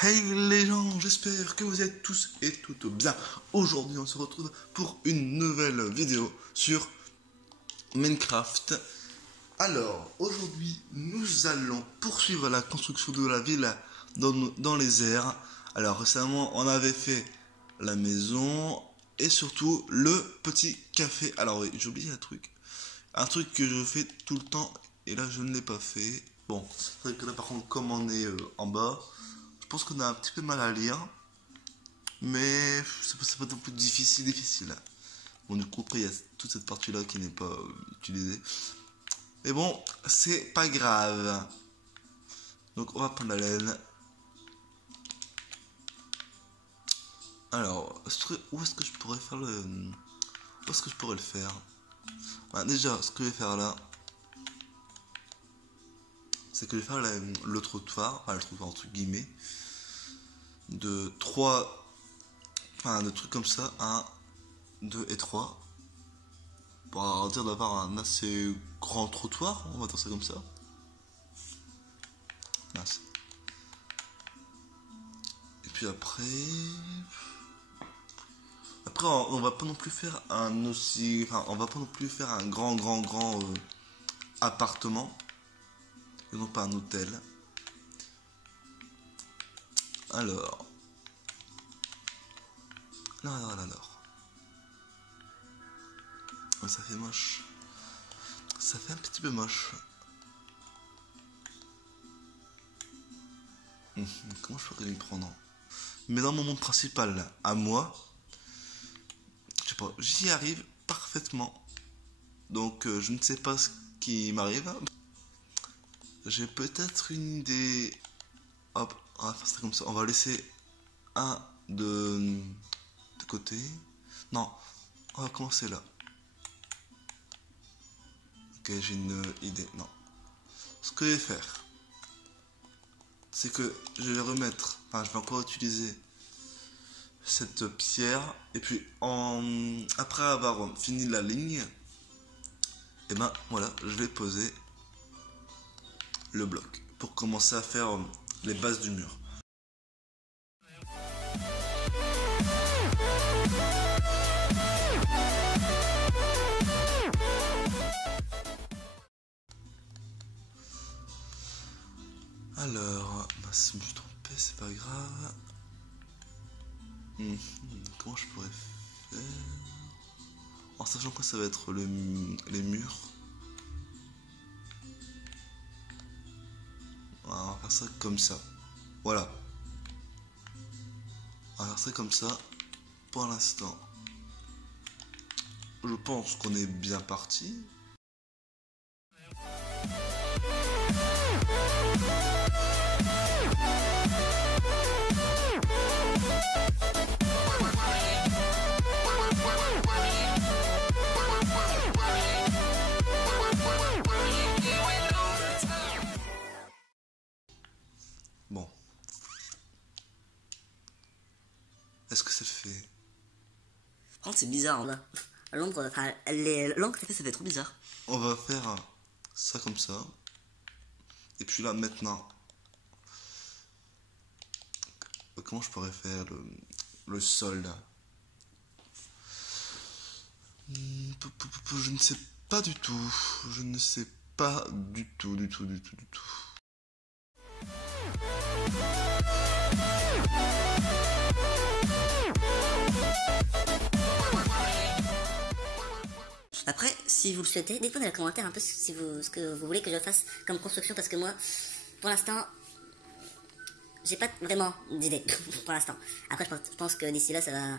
Hey les gens, j'espère que vous êtes tous et toutes bien. Aujourd'hui on se retrouve pour une nouvelle vidéo sur Minecraft. Alors aujourd'hui nous allons poursuivre la construction de la ville dans les airs. Alors récemment on avait fait la maison et surtout le petit café. Alors oui, j'ai oublié un truc que je fais tout le temps et là je ne l'ai pas fait. Bon, c'est vrai que là par contre comme on est en bas, je pense qu'on a un petit peu mal à lire, mais c'est pas non plus difficile. Bon, du coup, après, il y a toute cette partie-là qui n'est pas utilisée. Mais bon, c'est pas grave. Donc, on va prendre la laine. Alors, où est-ce que je pourrais faire le... Où est-ce que je pourrais le faire? Déjà, ce que je vais faire là, c'est que je vais faire le trottoir, enfin le trottoir entre guillemets, de 3... Enfin, de trucs comme ça, 1, 2 et 3. Pour arrondir d'avoir un assez grand trottoir, on va dire ça comme ça. Mince. Et puis après, on va pas non plus faire un aussi, enfin, on va pas non plus faire un grand appartement, et non pas un hôtel. Alors, ouais, ça fait moche. Ça fait un petit peu moche. Comment je pourrais m'y prendre? Mais dans mon monde principal, à moi, je sais pas, j'y arrive parfaitement. Donc je ne sais pas ce qui m'arrive. J'ai peut-être une idée. Hop, on va faire ça comme ça. On va laisser un de côté. Non, on va commencer là. Ok, j'ai une idée. Non. Ce que je vais faire, c'est que je vais remettre, enfin je vais encore utiliser cette pierre. Et puis après avoir fini la ligne, et ben voilà, je vais poser le bloc pour commencer à faire les bases du mur. Alors, si je me suis trompé, c'est pas grave. Comment je pourrais faire? En sachant que ça va être les murs. On va faire ça comme ça. Voilà. On va faire ça comme ça. Pour l'instant, je pense qu'on est bien parti. Bon. Est-ce que ça le fait? Oh, c'est bizarre là. L'ombre, enfin, l'encre ça fait trop bizarre. On va faire ça comme ça. Et puis là maintenant, comment je pourrais faire le sol là? Je ne sais pas du tout. Je ne sais pas du tout. Après, si vous le souhaitez, dites-moi dans les commentaires un peu ce que vous voulez que je fasse comme construction, parce que moi, pour l'instant, j'ai pas vraiment d'idée pour l'instant. Après, je pense que d'ici là, ça va.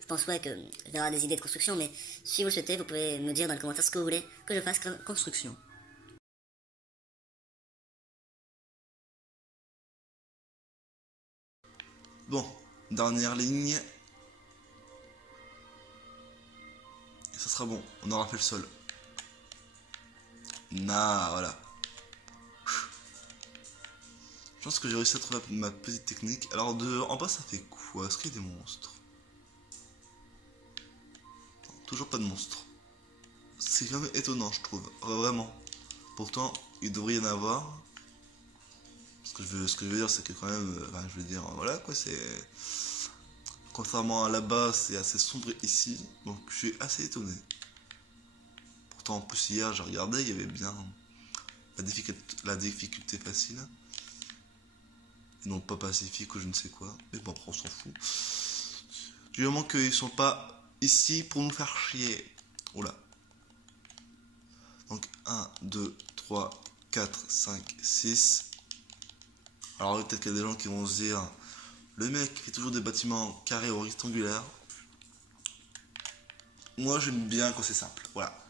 Je pense ouais que je vais avoir des idées de construction, mais si vous le souhaitez, vous pouvez me dire dans les commentaires ce que vous voulez que je fasse comme construction. Bon, dernière ligne. Et ça sera bon, on aura fait le sol. Voilà. Je pense que j'ai réussi à trouver ma petite technique. Alors en bas ça fait quoi? Est-ce qu'il y a des monstres? Non, toujours pas de monstres. C'est quand même étonnant je trouve, vraiment. Pourtant il devrait y en avoir. Parce ce que je veux dire, c'est que quand même, enfin, je veux dire, voilà quoi, c'est. Contrairement à là-bas, c'est assez sombre ici, donc je suis assez étonné. Pourtant, en plus, hier, j'ai regardé, il y avait bien la difficulté facile. Et non pas pacifique ou je ne sais quoi. Mais bon, après, on s'en fout. Du moment qu'ils sont pas ici pour nous faire chier. Oula. Donc, 1, 2, 3, 4, 5, 6. Alors, peut-être qu'il y a des gens qui vont se dire, le mec fait toujours des bâtiments carrés ou rectangulaires. Moi, j'aime bien quand c'est simple. Voilà.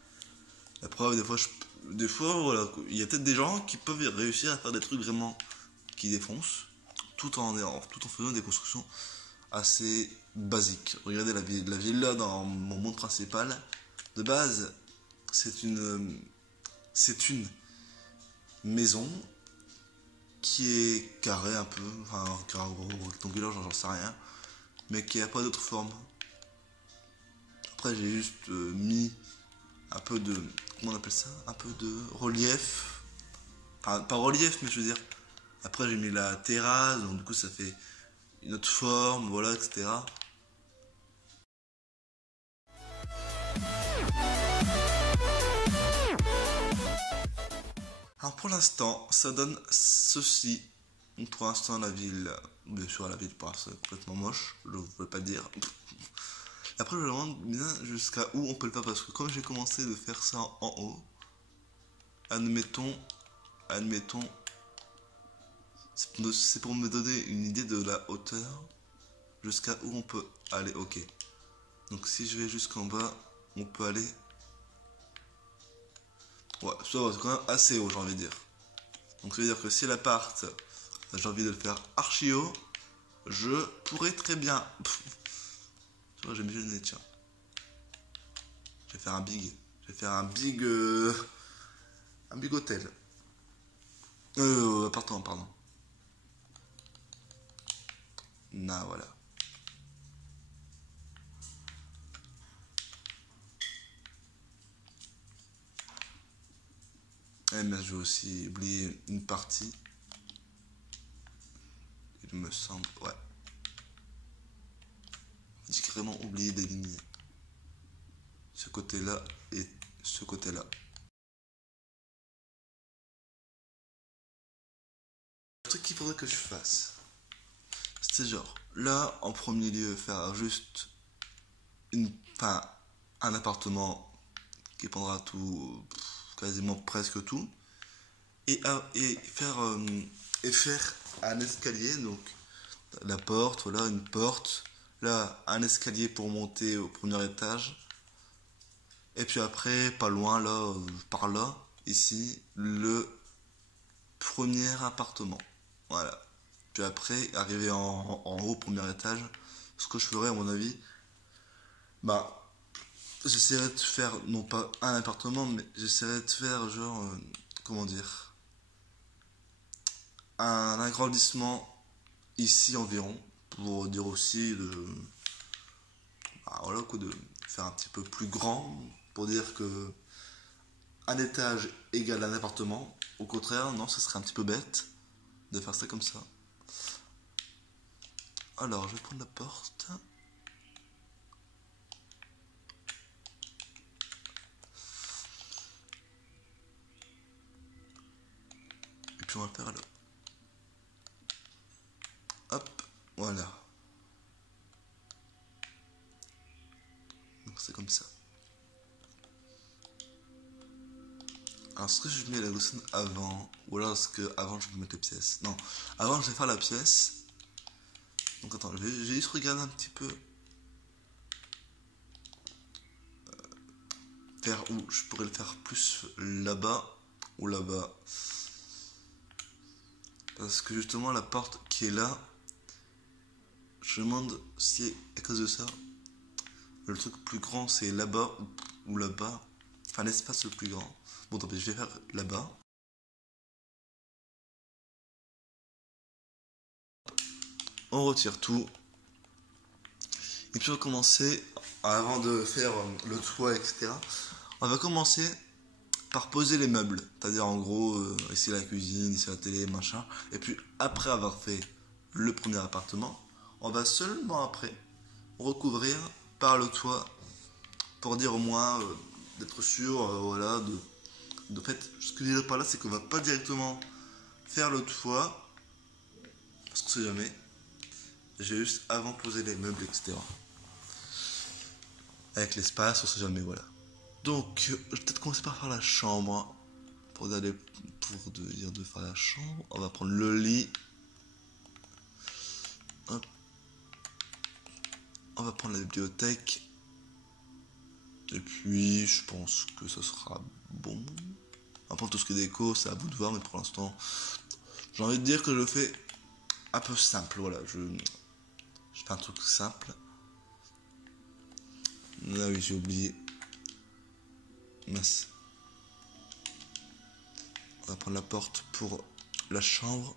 La preuve, des fois, voilà, il y a peut-être des gens qui peuvent réussir à faire des trucs vraiment qui défoncent, tout en faisant des constructions assez basiques. Regardez la villa dans mon monde principal. De base, c'est une maison qui est carrée un peu, enfin carré ou rectangulaire, j'en sais rien, mais qui n'a pas d'autre forme. Après, j'ai juste mis un peu de, comment on appelle ça, un peu de relief, enfin pas relief, mais je veux dire, après j'ai mis la terrasse, donc du coup ça fait une autre forme, voilà, etc. Alors pour l'instant, ça donne ceci. Donc pour l'instant, la ville, bien sûr, la ville pour l'instant est complètement moche, je ne voulais pas dire. Après, je me demande bien jusqu'à où on peut le faire, parce que comme j'ai commencé de faire ça en haut, admettons, c'est pour me donner une idée de la hauteur, jusqu'à où on peut aller, ok. Donc si je vais jusqu'en bas, on peut aller... Ouais, ça va, c'est quand même assez haut, j'ai envie de dire. Donc ça veut dire que si l'appart, j'ai envie de le faire archi haut, je pourrais très bien... Tu vois, j'ai mis le nez, tiens. Je vais faire un big. Je vais faire un big hôtel. Appartement, pardon. Nah, voilà. Mais je vais aussi oublier une partie. Il me semble, ouais. J'ai carrément oublié d'éliminer ce côté-là et ce côté-là. Le truc qu'il faudrait que je fasse, c'est genre, là, en premier lieu, faire juste un appartement qui prendra tout, quasiment presque tout, et faire un escalier, donc la porte, voilà, une porte, là, un escalier pour monter au premier étage, et puis après, pas loin, là, par là, ici, le premier appartement, voilà. Puis après, arriver en haut, premier étage, ce que je ferais, à mon avis, bah, j'essaierai de faire, non pas un appartement, mais j'essaierai de faire, genre, comment dire, un agrandissement ici environ, pour dire aussi de, bah, voilà quoi, de faire un petit peu plus grand, pour dire que un étage égale un appartement. Au contraire, non, ce serait un petit peu bête de faire ça comme ça. Alors, je vais prendre la porte. Et puis on va le faire là. Hop, voilà. Donc c'est comme ça. Alors est-ce que je mets la glissade avant, ou alors est-ce que avant je peux mettre les pièces? Non, avant je vais faire la pièce. Donc attends, je vais juste regarder un petit peu vers où je pourrais le faire plus là-bas ou là-bas. Parce que justement la porte qui est là, je me demande si à cause de ça, le truc plus grand c'est là-bas ou là-bas. Enfin l'espace le plus grand. Bon tant pis, je vais faire là-bas. On retire tout. Et puis on va commencer, avant de faire le toit, etc. On va commencer par poser les meubles. C'est-à-dire en gros, ici la cuisine, ici la télé, machin. Et puis après avoir fait le premier appartement, on va seulement après recouvrir par le toit pour dire au moins d'être sûr, voilà, de fait, ce que je veux dire par là, c'est qu'on va pas directement faire le toit, parce qu'on sait jamais. J'ai juste avant poser les meubles, etc. Avec l'espace, on sait jamais, voilà. Donc, je vais peut-être commencer par faire la chambre. Pour dire de faire la chambre, on va prendre le lit. Hop. On va prendre la bibliothèque. Et puis, je pense que ça sera bon. Après, tout ce qui est déco, c'est à vous de voir, mais pour l'instant, j'ai envie de dire que je le fais un peu simple. Voilà, je fais un truc simple. Ah oui, j'ai oublié. Mince. On va prendre la porte pour la chambre.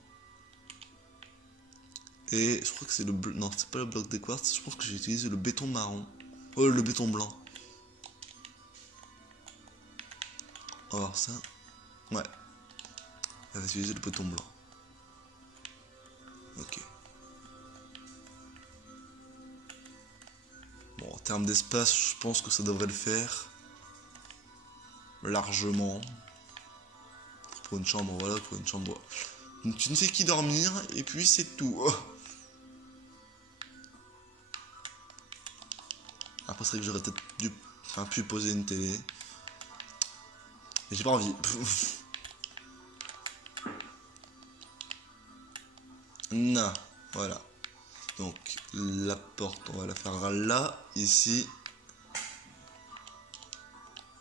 Et je crois que c'est le bleu. Non, c'est pas le bloc de quartz. Je pense que j'ai utilisé le béton marron. Oh, le béton blanc. On va voir ça. Ouais. Elle va utiliser le béton blanc. Ok. Bon, en termes d'espace, je pense que ça devrait le faire. Largement. Pour une chambre, voilà, pour une chambre. Tu ne fais qu'y dormir, et puis c'est tout. Après, c'est vrai que j'aurais peut-être pu poser une télé. Mais j'ai pas envie. Non, voilà. Donc, la porte, on va la faire là, ici.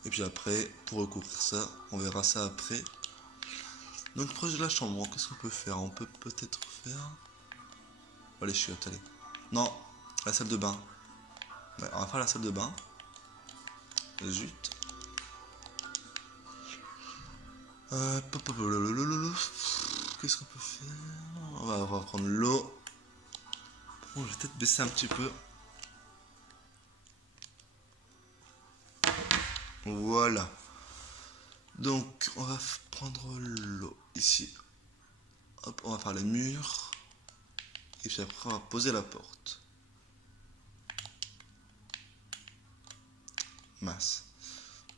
Et puis après, pour recouvrir ça, on verra ça après. Donc, proche de la chambre, qu'est-ce qu'on peut faire? On peut peut-être faire... Oh, les chiottes, allez. Non, la salle de bain. Ouais, on va faire la salle de bain. Zut. Qu'est-ce qu'on peut faire? On va prendre l'eau. Bon, je vais peut-être baisser un petit peu. Voilà. Donc, on va prendre l'eau ici. Hop, on va faire les murs. Et puis après, on va poser la porte. Mince.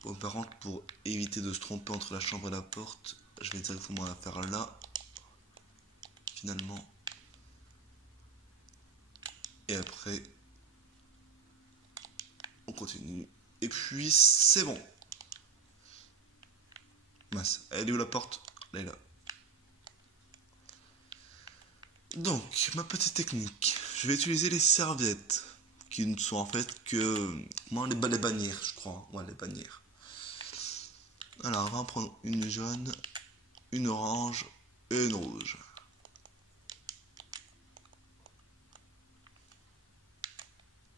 Bon, par contre, pour éviter de se tromper entre la chambre et la porte, je vais directement la faire là. Finalement. Et après, on continue. Et puis, c'est bon. Mince. Elle est où la porte? Elle est là. Donc, ma petite technique. Je vais utiliser les serviettes. Qui ne sont en fait que... Moi, les bannières, je crois. Ouais, les bannières. Alors, on va en prendre une jaune, une orange et une rouge.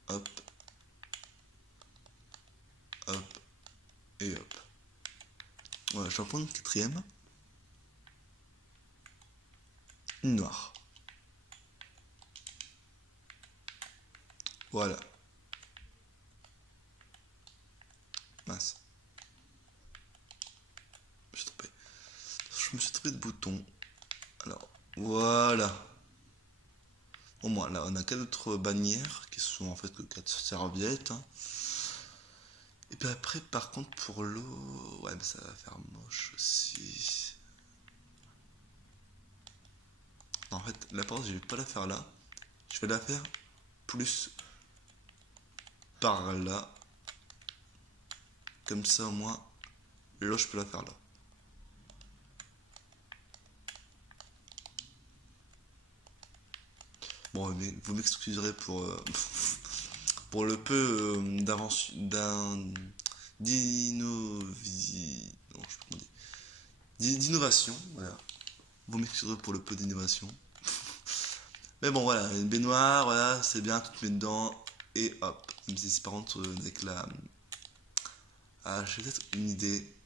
Hop. Hop. Et hop. Voilà, je vais en prendre une quatrième. Une noire. Voilà. Mince. Je me suis trompé de bouton. Alors, voilà. Au moins, là, on a 4 bannières qui sont en fait que 4 serviettes. Hein. Et puis après, par contre, pour l'eau... Ouais, mais ça va faire moche aussi. Non, en fait, la porte, je vais pas la faire là. Je vais la faire plus par là. Comme ça, au moins, l'eau, je peux la faire là. Bon, mais vous m'excuserez pour, pour le peu d'innovation, voilà. Vous m'excuserez pour le peu d'innovation. Mais bon, voilà, une baignoire, voilà, c'est bien, tout met dedans, et hop. Même si par contre, avec la... Ah, j'ai peut-être une idée.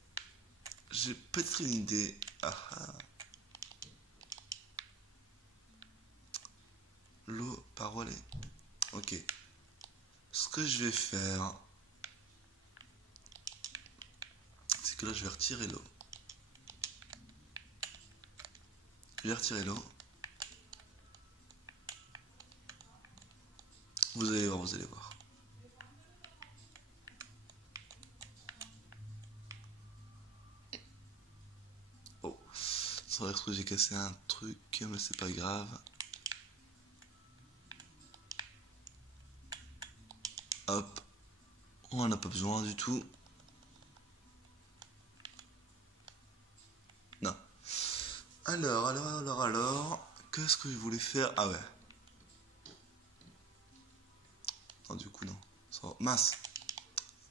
J'ai peut-être une idée. Ah ah. L'eau par relais. Ok. Ce que je vais faire, c'est c'est que là je vais retirer l'eau. Je vais retirer l'eau. Vous allez voir, vous allez voir. Oh, c'est vrai que j'ai cassé un truc, mais c'est pas grave. Hop, on en a pas besoin du tout. Non. Alors, qu'est-ce que je voulais faire? Ah ouais. Non, du coup, non. Mince.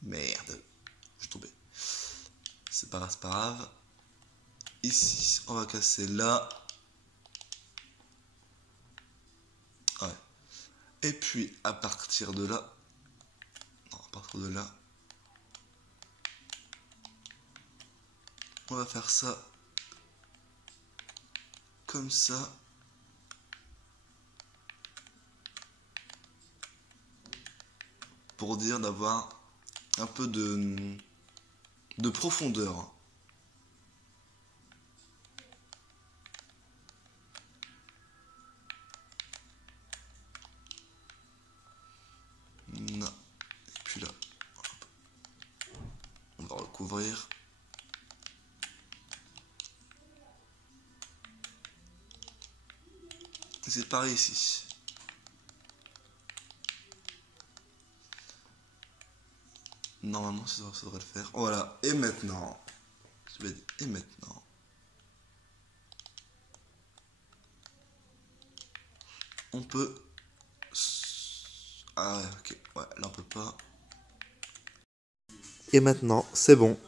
Merde. Je suis tombé. C'est pas grave, c'est pas grave. Ici, on va casser là. Ah ouais. Et puis, à partir de là. Non, à partir de là. On va faire ça. Comme ça. Pour dire d'avoir un peu de profondeur. Non. Et puis là, hop. On va recouvrir. Et c'est pareil ici. Normalement, ça devrait le faire. Voilà. Et maintenant, et maintenant, on peut. Ah ouais, ok. Ouais, là on peut pas. Et maintenant, c'est bon.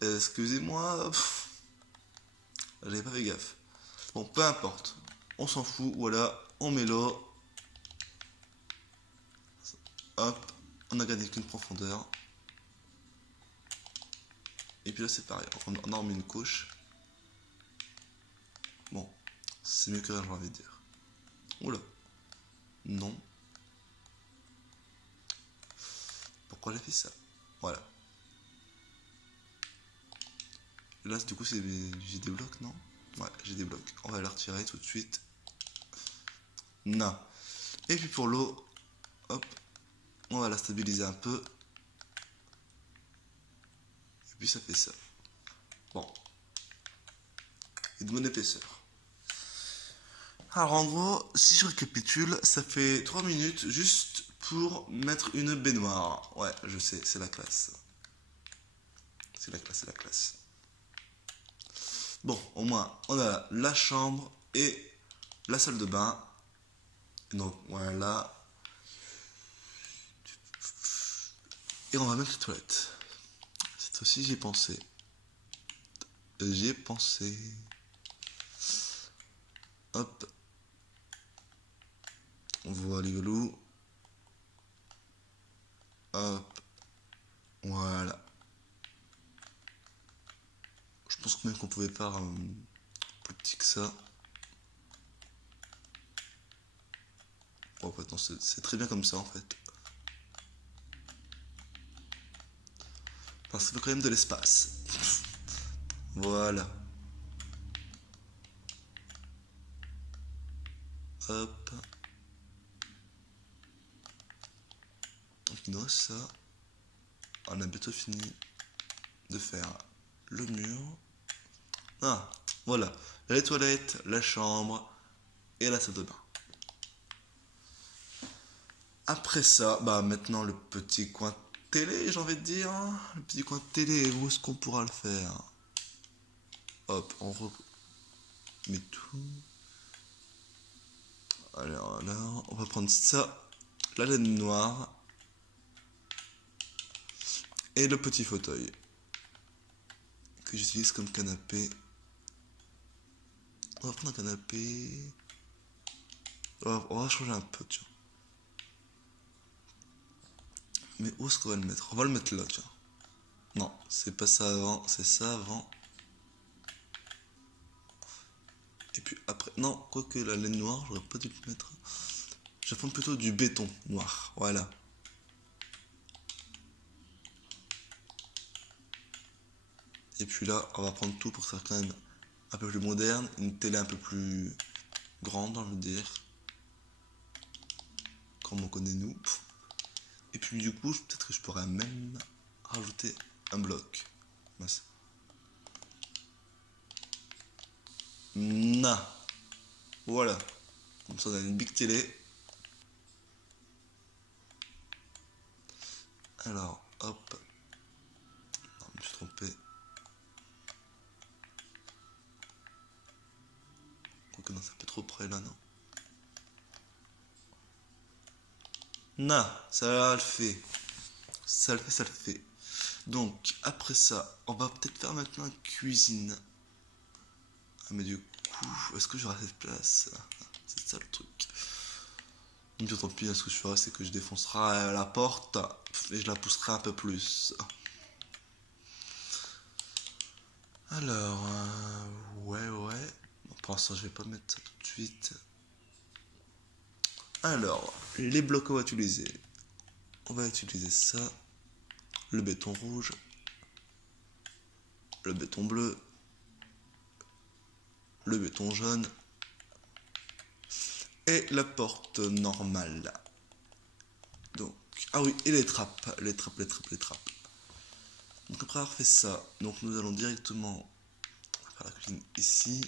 Excusez-moi. J'avais pas fait gaffe. Bon, peu importe. On s'en fout. Voilà. On met l'eau. Hop. On a gagné qu'une profondeur. Et puis là, c'est pareil. On en remet une couche. Bon. C'est mieux que rien, j'ai envie de dire. Oula. Non. Pourquoi j'ai fait ça? Voilà. Là, du coup, j'ai des blocs, non? Ouais, j'ai des blocs. On va les retirer tout de suite. Non. Et puis pour l'eau, hop, on va la stabiliser un peu. Et puis ça fait ça. Bon. Et de bonne épaisseur. Alors en gros, si je récapitule, ça fait 3 minutes juste pour mettre une baignoire. Ouais, je sais, c'est la classe. C'est la classe, c'est la classe. Bon, au moins, on a la chambre et la salle de bain. Donc voilà. Et on va mettre les toilettes. Cette fois-ci, j'y ai pensé. J'y ai pensé. Hop. Voilà, galou. Hop. Voilà. Je pense que même qu'on pouvait faire plus petit que ça. Bon, en fait, non, c'est très bien comme ça, en fait. Enfin, ça fait quand même de l'espace. Voilà. Hop. Donc, il nous reste ça. On a bientôt fini de faire le mur. Ah, voilà. Les toilettes, la chambre et la salle de bain. Après ça, bah maintenant le petit coin télé, j'ai envie de dire. Le petit coin télé, où est-ce qu'on pourra le faire? Hop, on remet tout. Alors, on va prendre ça, la laine noire et le petit fauteuil que j'utilise comme canapé. On va prendre un canapé. On va changer un peu, tiens. Mais où est-ce qu'on va le mettre? On va le mettre là, tiens. Non, c'est pas ça avant, c'est ça avant. Et puis après, non, quoique la laine noire, j'aurais pas dû le mettre. Je vais prendre plutôt du béton noir, voilà. Et puis là, on va prendre tout pour que ça soit quand même un peu plus moderne. Une télé un peu plus grande, on veut dire. Comme on connaît nous. Et puis du coup, peut-être que je pourrais même rajouter un bloc. Mince. Voilà. Comme ça, on a une big télé. Alors, hop. Non, je me suis trompé. Quoique non, c'est un peu trop près là, non? Non, ça le fait. Ça le fait, ça le fait. Donc, après ça, on va peut-être faire maintenant une cuisine. Ah, mais du coup, est-ce que j'aurai cette place? C'est ça le truc. Donc, tant pis, ce que je ferai, c'est que je défoncerai la porte et je la pousserai un peu plus. Alors, ouais. Bon, pour l'instant, je vais pas mettre ça tout de suite. Alors, les blocs qu'on va utiliser. On va utiliser ça. Le béton rouge. Le béton bleu. Le béton jaune. Et la porte normale. Donc, ah oui, et les trappes. Les trappes. Donc après avoir fait ça, donc nous allons directement faire la cuisine ici.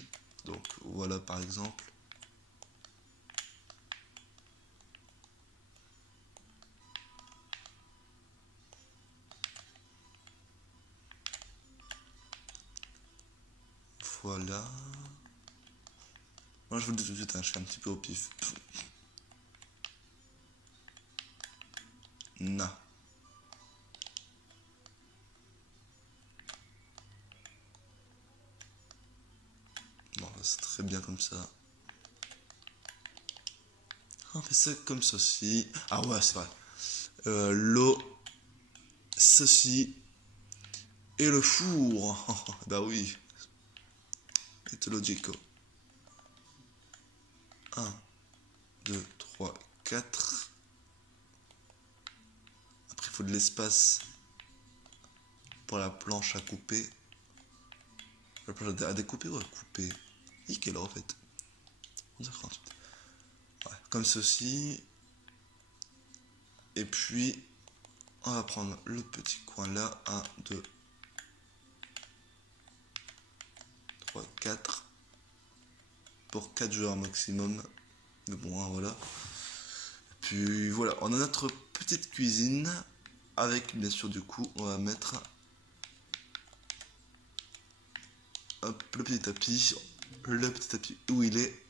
Donc voilà par exemple. Voilà. Moi je vous le dis tout de suite, hein, je fais un petit peu au pif. Non. Bon, c'est très bien comme ça. On fait ça comme ceci. Ah ouais, c'est vrai. L'eau, ceci, et le four. Bah oui. C'est logico. 1, 2, 3, 4. Après, il faut de l'espace pour la planche à couper. La planche à découper ou à couper? Quelle heure en fait? 11h48. Ouais, comme ceci. Et puis, on va prendre le petit coin là. 1, 2, 3, 4. Pour 4 joueurs maximum. Mais bon, hein, voilà. Puis voilà, on a notre petite cuisine. Avec bien sûr du coup, on va mettre hop, le petit tapis. Le petit tapis où il est.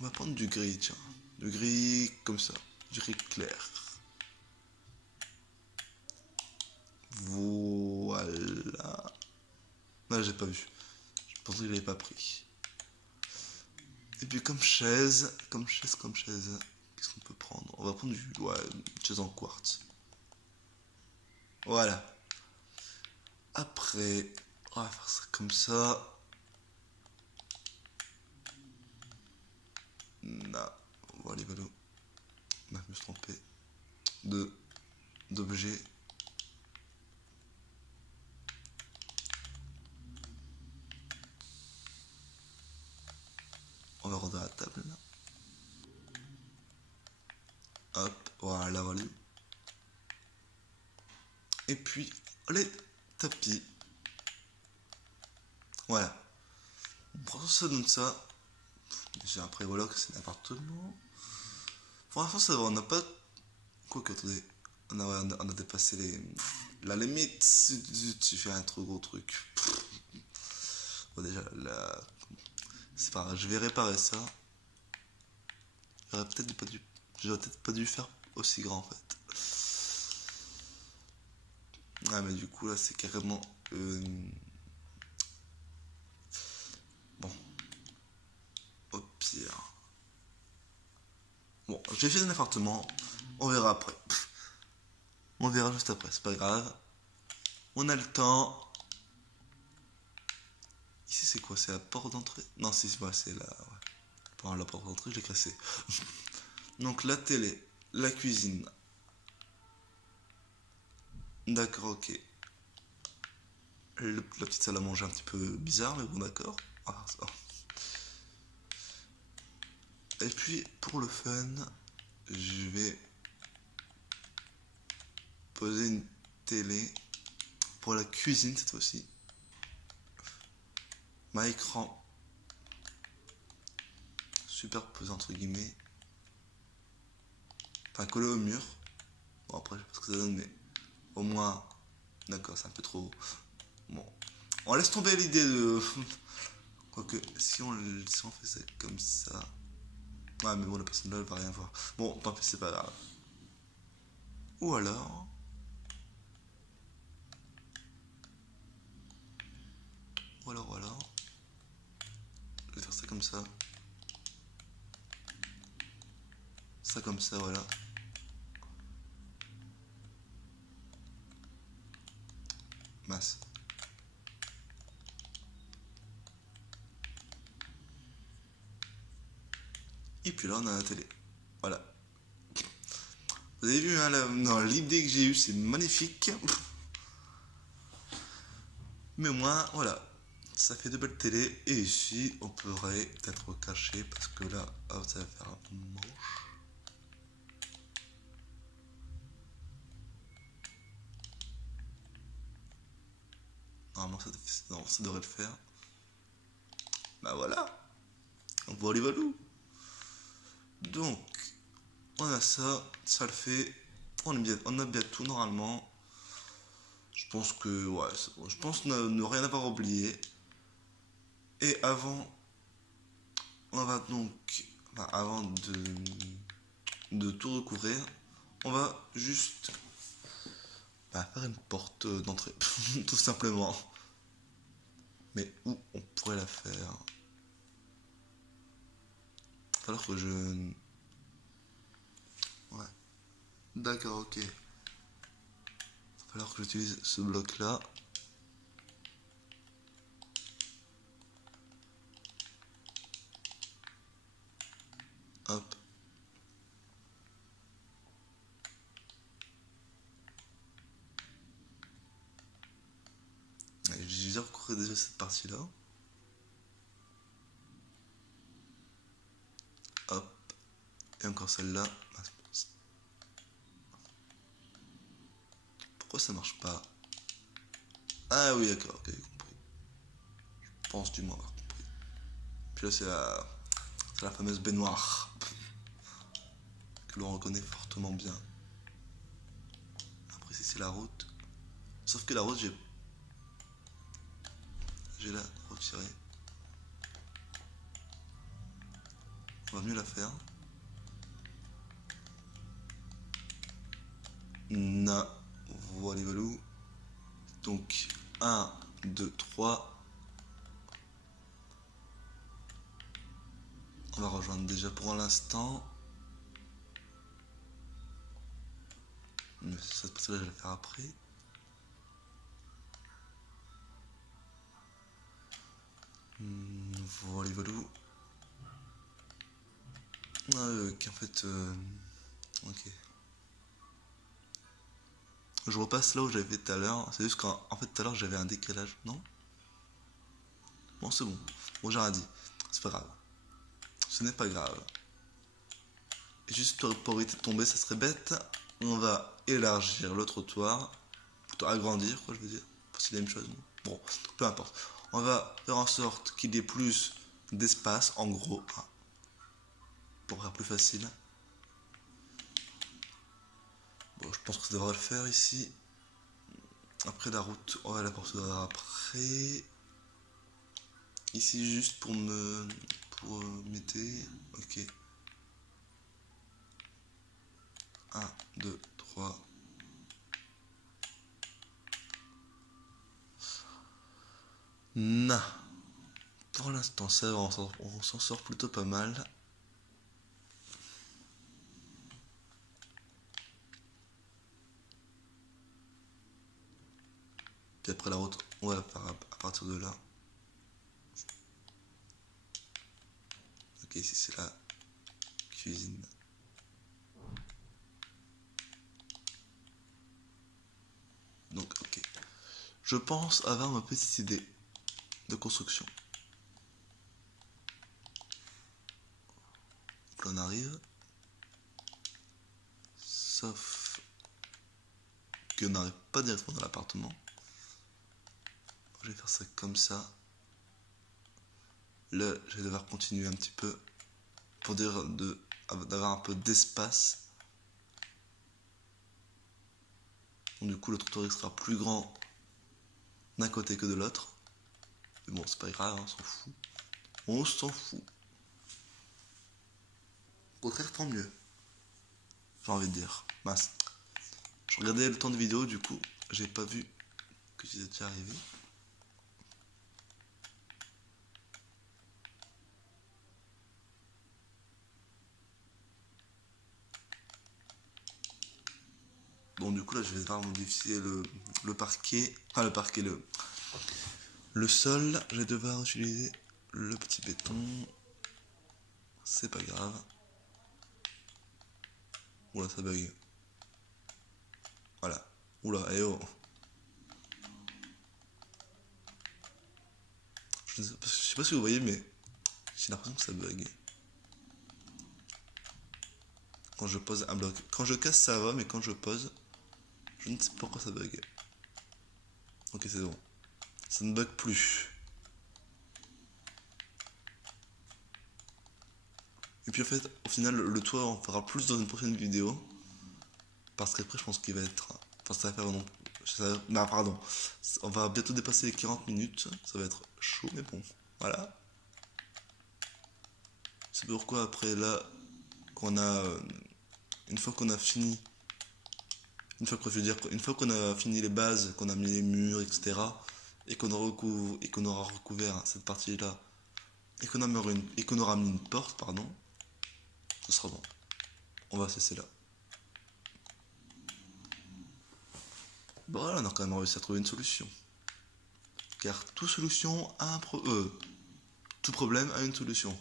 On va prendre du gris, tiens. Du gris comme ça. Du gris clair. Voilà. Non, j'ai pas vu. Je pensais que je l'avais pas pris. Et puis comme chaise. Qu'est-ce qu'on peut prendre? On va prendre une chaise en quartz. Voilà. Après, on va faire ça comme ça. Non. Voilà, voilà. Je me suis trompé. D'objets. On va rendre à la table là. Hop, voilà. Et puis les tapis. Voilà. Pour ça donne ça. Déjà après voilà que c'est un appartement. Pour l'instant ça va, on n'a pas. Quoique attendez. On a dépassé la limite. Tu fais un trop gros truc. Bon déjà là. C'est pas grave, je vais réparer ça. J'aurais peut-être pas dû faire aussi grand en fait. Ah mais du coup là c'est carrément bon, au pire. Bon, j'ai fait un appartement, on verra après. On verra juste après, c'est pas grave. On a le temps. Ici c'est quoi? C'est la porte d'entrée? Non, c'est la... Ouais. Pas la porte d'entrée, je l'ai cassée. Donc la télé, la cuisine. D'accord, ok. la petite salle à manger un petit peu bizarre, mais bon d'accord. Ah, ça. Et puis pour le fun, je vais poser une télé pour la cuisine cette fois-ci. Ma écran superposé entre guillemets, enfin collé au mur. Bon après je sais pas ce que ça donne, mais au moins, d'accord, c'est un peu trop. Bon, on laisse tomber l'idée de. Quoique si on fait ça comme ça. Ouais mais bon, la personne là elle va rien voir. Bon tant pis, c'est pas grave. Ou alors. Voilà. Je vais faire ça comme ça. Ça comme ça, voilà. Masse. Et puis là on a la télé. Voilà. Vous avez vu, hein, l'idée que j'ai eue, c'est magnifique. Mais au moins, voilà. Ça fait de belles télés. Et ici, on pourrait peut-être cacher parce que là, hop, ça va faire un moche. Normalement, ça devrait le faire. Bah voilà. On voit les valous. Donc, on a ça. Ça le fait. On a bien tout normalement. Je pense que, ouais, bon. Je pense ne rien avoir oublié. Et avant, on va donc, enfin, avant de tout recouvrir, on va juste faire une porte d'entrée, tout simplement. Mais où on pourrait la faire? Il va falloir que je... Ouais. D'accord, ok. Il va falloir que j'utilise ce bloc-là. Hop. J'ai déjà recouvert déjà cette partie-là. Hop. Et encore celle-là. Pourquoi ça marche pas? Ah oui, d'accord, ok, j'ai compris. Je pense du moins avoir compris. Puis là, c'est la fameuse baignoire. Que l'on reconnaît fortement bien. Après, ici, c'est la route. Sauf que la route, j'ai la retirée. On va mieux la faire. Voilà. Donc 1, 2, 3. On va rejoindre déjà pour l'instant. Mais cette partie-là, je vais la faire après. Voilà. En fait... ok. Je repasse là où j'avais fait tout à l'heure. C'est juste qu'en fait tout à l'heure j'avais un décalage, non? Bon, c'est bon. Bon, j'ai rien dit. C'est pas grave. Ce n'est pas grave. Et juste pour éviter de tomber, ça serait bête. On va élargir le trottoir. Plutôt agrandir, quoi, je veux dire. C'est la même chose. Bon, peu importe. On va faire en sorte qu'il y ait plus d'espace, en gros. Pour faire plus facile. Bon, je pense que ça devrait le faire ici. Après la route, on va la porter après. Ici juste pour mettre. Ok. 1, 2, 3. Na. Pour l'instant, ça va, on s'en sort plutôt pas mal. Puis après la route, on va la faire à partir de là. Ok, ici c'est la cuisine. Donc, ok. je pense avoir ma petite idée de construction. Donc là on arrive. Sauf qu'on n'arrive pas directement dans l'appartement. Je vais faire ça comme ça. Là, je vais devoir continuer un petit peu pour dire d'avoir un peu d'espace. Du coup, le trottoir sera plus grand d'un côté que de l'autre. Mais bon, c'est pas grave, on s'en fout. On s'en fout. Au contraire, tant mieux. J'ai envie de dire. Mince. Je regardais le temps de vidéo, du coup, j'ai pas vu que j'étais déjà arrivé. Bon, du coup, là, je vais devoir modifier le parquet. Enfin, le parquet, le sol. Je vais devoir utiliser le petit béton. C'est pas grave. Oula, ça bug. Voilà. Oula, eh oh. Je sais pas si vous voyez, mais j'ai l'impression que ça bug. Quand je pose un bloc. Quand je casse, ça va, mais quand je pose, je ne sais pas pourquoi ça bug. Ok, c'est bon. Ça ne bug plus. Et puis en fait, au final, le toit, on fera plus dans une prochaine vidéo. Parce qu'après, je pense qu'il va être... Enfin, ça va faire... Non, pardon. On va bientôt dépasser les 40 minutes. Ça va être chaud, mais bon. Voilà. C'est pourquoi après, là, qu'on a... Une fois qu'on a fini... Une fois qu'on a fini les bases, qu'on a mis les murs, etc. Et qu'on aura recouvert cette partie-là. Et qu'on aura mis une porte, pardon. Ce sera bon. On va cesser là. Bon, voilà, on a quand même réussi à trouver une solution. Car toute solution a un tout problème a une solution.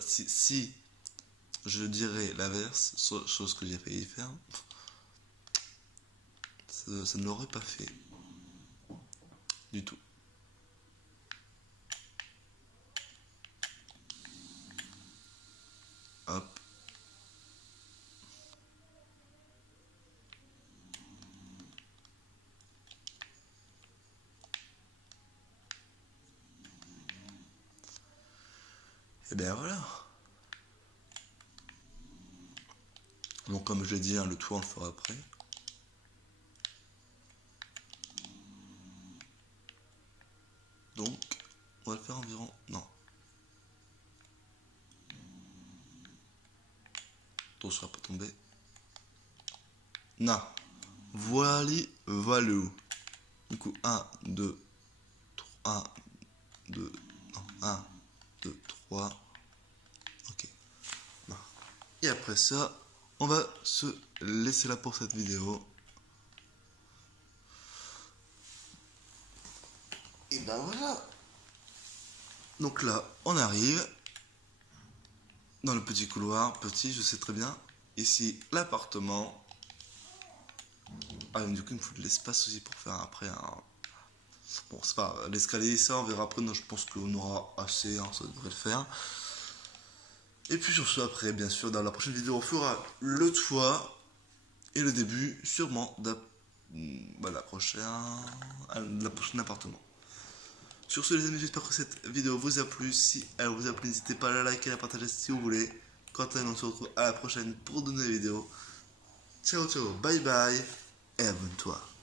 Si je dirais l'inverse, chose que j'ai failli faire, ça ne l'aurait pas fait. Du tout. Hop. Et bien voilà. Donc comme je l'ai dit, le toit on le fera après. Donc on va le faire environ... Non. On ne sera pas tombé. Non. Voilà. Du coup 1, 2, 3, 1, 2, non, 1, 2, 3. Ok. Non. Et après ça, on va se laisser là pour cette vidéo. Et ben voilà. Donc là, on arrive dans le petit couloir. Petit, je sais très bien. Ici, l'appartement. Ah, du coup, il me faut de l'espace aussi pour faire après un... Bon, c'est pas l'escalier, ça, on verra après. Non, je pense qu'on aura assez, hein, ça devrait le faire. Et puis sur ce, après, bien sûr, dans la prochaine vidéo, on fera le toit et le début, sûrement, la prochaine appartement. Sur ce, les amis, j'espère que cette vidéo vous a plu. Si elle vous a plu, n'hésitez pas à la liker et à la partager si vous voulez. Quant à nous, on se retrouve à la prochaine pour de nouvelles vidéos. Ciao, ciao, bye bye et abonne-toi.